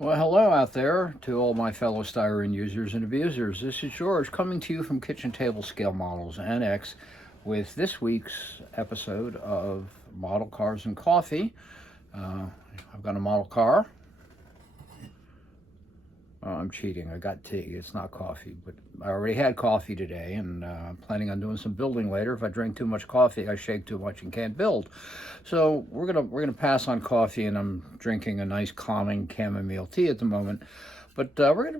Well, hello out there to all my fellow styrene users and abusers. This is George coming to you from Kitchen Table Scale Models NX with this week's episode of Model Cars and Coffee. I've got a model car. I'm cheating. I got tea. It's not coffee, but I already had coffee today, and planning on doing some building later. If I drink too much coffee, I shake too much and can't build. So we're gonna pass on coffee, and I'm drinking a nice calming chamomile tea at the moment. But we're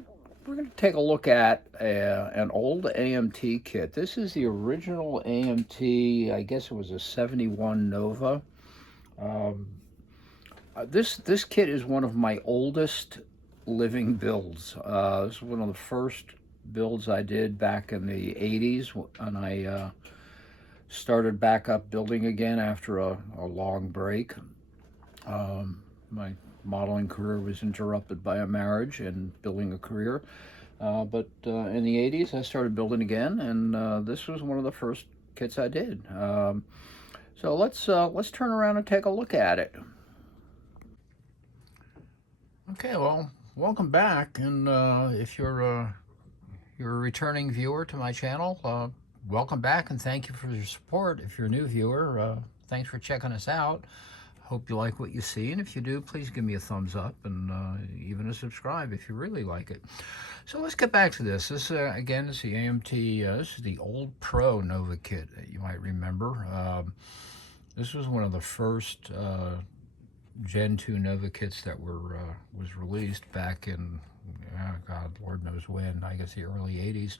gonna take a look at an old AMT kit. This is the original AMT. I guess it was a '71 Nova. Um, this kit is one of my oldest living builds. This is one of the first builds I did back in the 80s, and I started back up building again after a long break. My modeling career was interrupted by a marriage and building a career. But in the 80s, I started building again, and this was one of the first kits I did. So let's turn around and take a look at it. Okay, well, welcome back, and if you're a returning viewer to my channel, welcome back, and thank you for your support. If you're a new viewer, thanks for checking us out. Hope you like what you see, and if you do, please give me a thumbs up and even a subscribe if you really like it. So let's get back to this. This again is the AMT. This is the old Pro Nova kit that you might remember. This was one of the first Gen 2 Nova kits that was released back in, God, Lord knows when, I guess the early 80s.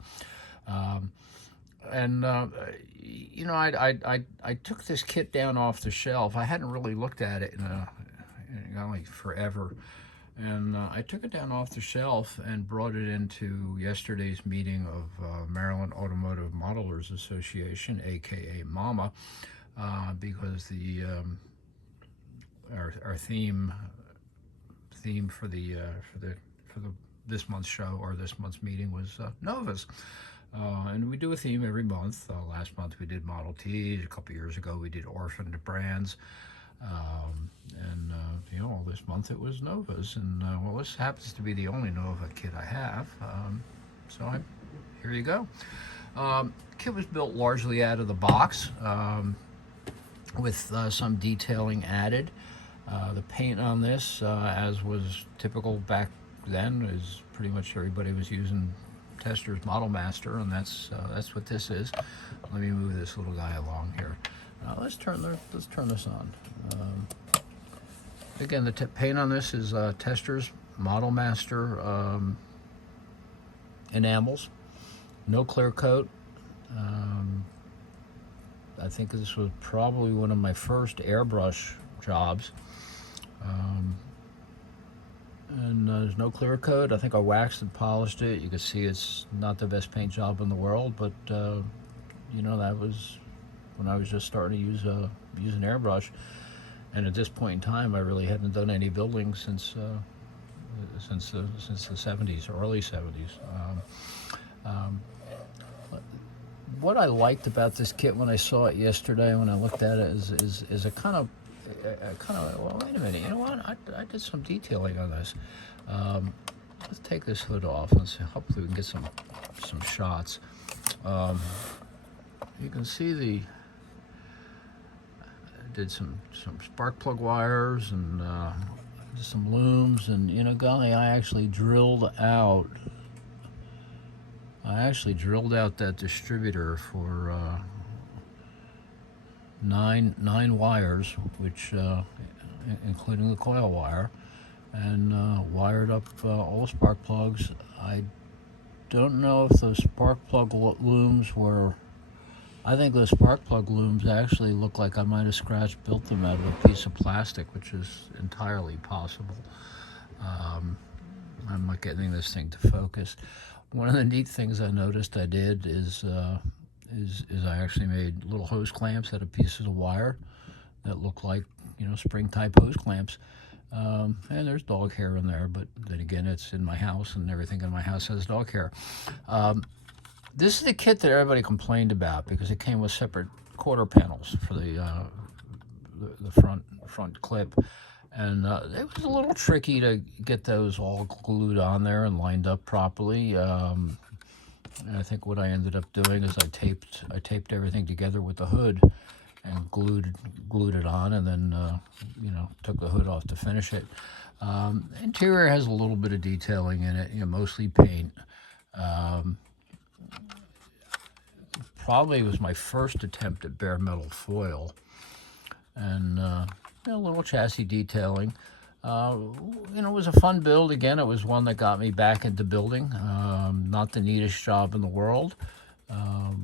You know, I took this kit down off the shelf. I hadn't really looked at it in like forever. And I took it down off the shelf and brought it into yesterday's meeting of Maryland Automotive Modelers Association, aka MAMA, because the our theme for the this month's show, or this month's meeting, was Novas. And we do a theme every month. Last month we did Model Ts. A couple years ago we did orphaned brands. You know, this month it was Novas. And well, this happens to be the only Nova kit I have. Here you go. Kit was built largely out of the box, with some detailing added. The paint on this, as was typical back then, is pretty much everybody was using Testors Model Master, and that's what this is. Let me move this little guy along here. Let's turn this on. Again, the paint on this is Testors Model Master enamels. No clear coat. I think this was probably one of my first airbrush jobs. And there's no clear coat. I think I waxed and polished it. You can see it's not the best paint job in the world, but you know, that was when I was just starting to use an airbrush. And at this point in time, I really hadn't done any building since the 70s, early 70s. What I liked about this kit when I saw it yesterday, when I looked at it, is a kind of, well, wait a minute, you know what? I did some detailing on this. Let's take this hood off. Hopefully we can get some shots. You can see did some spark plug wires and some looms, and you know, golly, I actually drilled out that distributor for nine wires, which including the coil wire, and wired up all the spark plugs. I don't know if those spark plug looms were, I think those spark plug looms actually look like I might have built them out of a piece of plastic, which is entirely possible. I'm not getting this thing to focus. One of the neat things I noticed I did is I actually made little hose clamps out of pieces of wire that look like, you know, spring type hose clamps. And there's dog hair in there, but then again, it's in my house, and everything in my house has dog hair. This is the kit that everybody complained about because it came with separate quarter panels for the front clip. And it was a little tricky to get those all glued on there and lined up properly. And I think what I ended up doing is I taped everything together with the hood and glued it on, and then took the hood off to finish it. Interior has a little bit of detailing in it, mostly paint. Um, Probably was my first attempt at bare metal foil, and a little chassis detailing. It was a fun build. Again, it was one that got me back into building. Not the neatest job in the world. I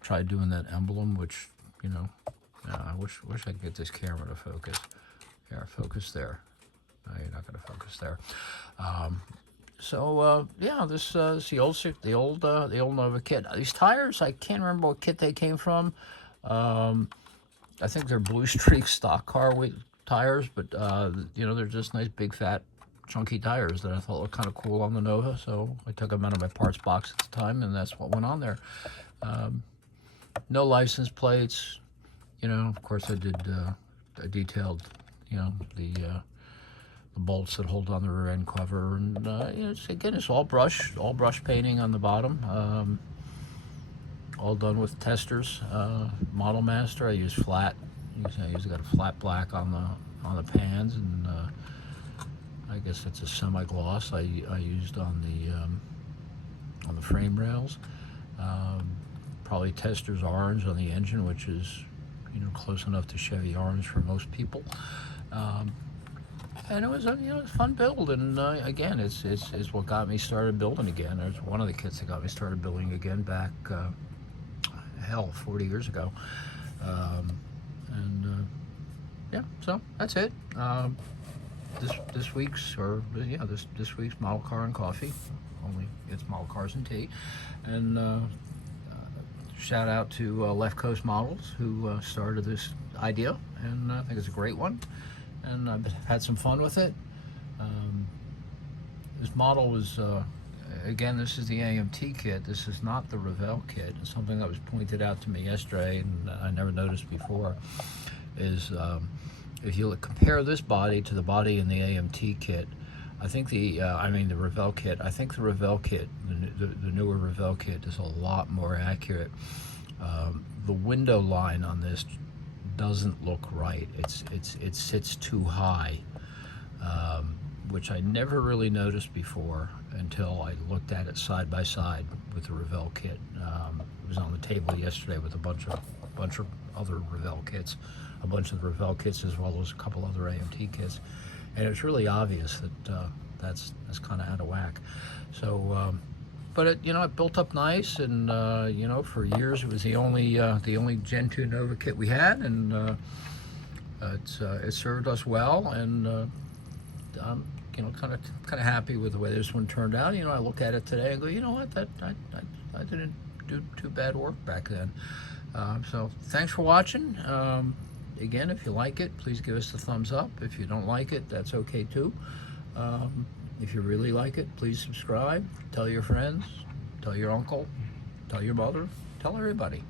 tried doing that emblem, which, I wish I could get this camera to focus. Yeah, focus there. No, you're not going to focus there. This is the old Nova kit. These tires, I can't remember what kit they came from. I think they're Blue Streak stock car tires, but they're just nice, big, fat, chunky tires that I thought looked kind of cool on the Nova. So I took them out of my parts box at the time, and that's what went on there. No license plates. Of course, I detailed, the bolts that hold on the rear end cover, and it's all brush painting on the bottom. All done with testers. Model Master. I use flat. I usually got a flat black on the pans, and I guess it's a semi-gloss I used on the frame rails. Probably Testors orange on the engine, which is close enough to Chevy orange for most people. And it was a fun build, and again, it's what got me started building again. It's one of the kits that got me started building again back 40 years ago. So that's it. This week's Model Car and Coffee. Only it's Model Cars and Tea. And shout out to Left Coast Models, who started this idea, and I think it's a great one, and I've had some fun with it. This model was, again, this is the AMT kit. This is not the Revell kit. It's something that was pointed out to me yesterday, and I never noticed before, is if you compare this body to the body in the AMT kit, I think the Revell kit, I think the Revell kit, the newer Revell kit, is a lot more accurate. The window line on this doesn't look right. It sits too high, which I never really noticed before until I looked at it side by side with the Revell kit. It was on the table yesterday with a bunch of other Revell kits, a bunch of the Revell kits as well as a couple other AMT kits, and it's really obvious that that's kind of out of whack. So, but it built up nice, and for years it was the only Gen 2 Nova kit we had, and it served us well, and I'm kind of happy with the way this one turned out. I look at it today and go, you know what, that I didn't do too bad work back then. So thanks for watching. Again, if you like it, please give us the thumbs up. If you don't like it, that's okay too. If you really like it, please subscribe, tell your friends, tell your uncle, tell your mother, tell everybody.